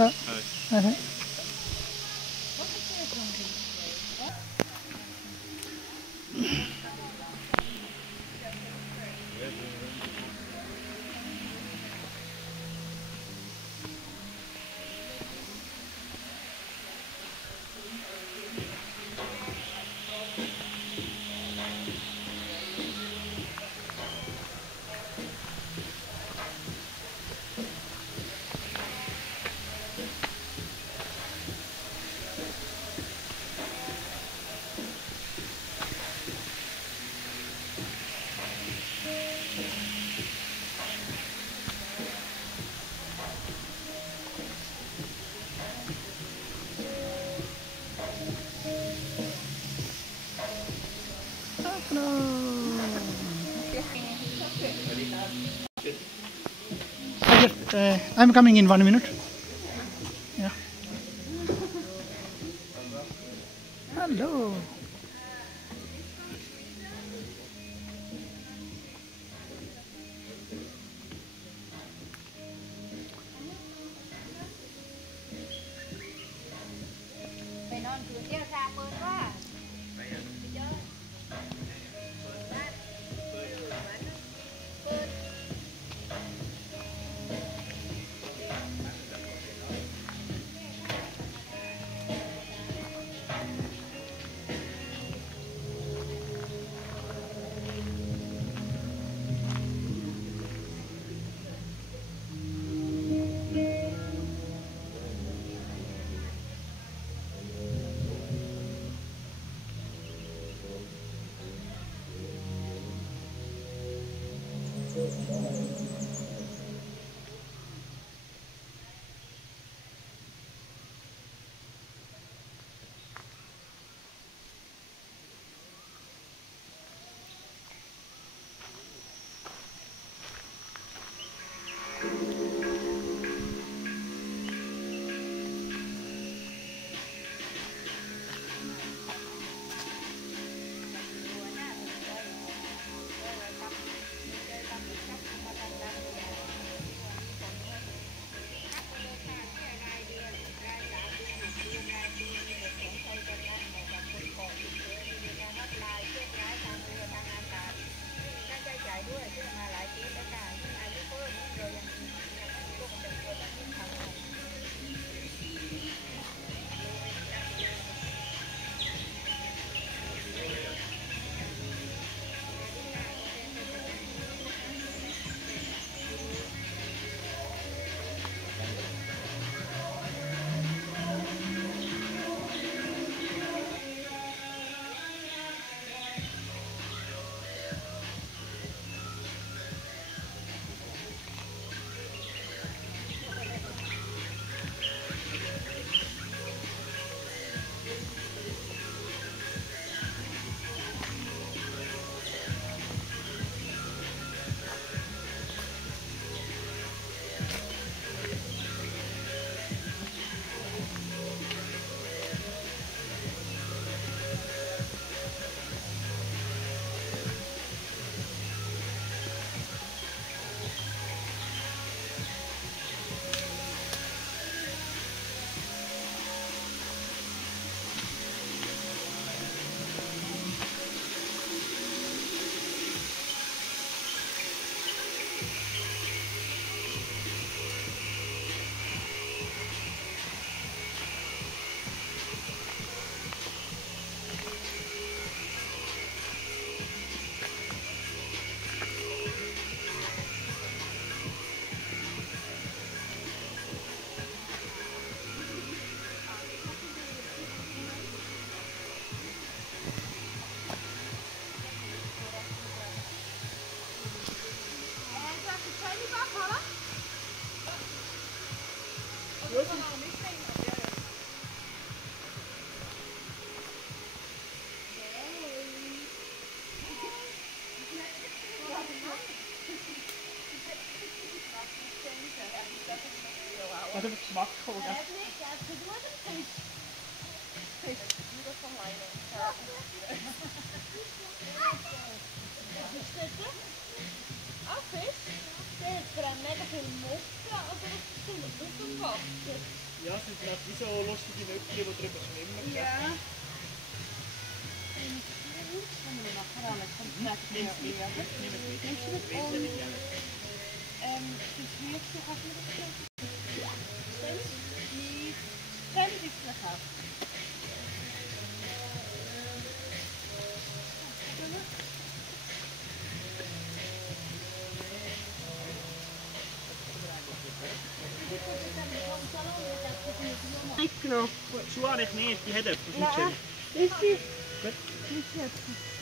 Da. Hej. I'm coming in 1 minute. Yeah. Hello. Wat heb ik smak gewoon? Vis? Det är för en människa i mocka och så är det stor och vatten. Ja, es sind vielleicht wie so lustige Nöpfchen, die drüber schwimmen. Ja. Können wir nachher an einen Konzert Nimm's mit. Nimm es mit. Nimmst du das? Wenn sie nicht gerne. Das Würstchen kannst du mir das geben? Dann ist es gekauft. Mitgenommen. Schuhe habe ich nicht, die hat etwas. Nein, ist sie? Gut. Nicht jetzt.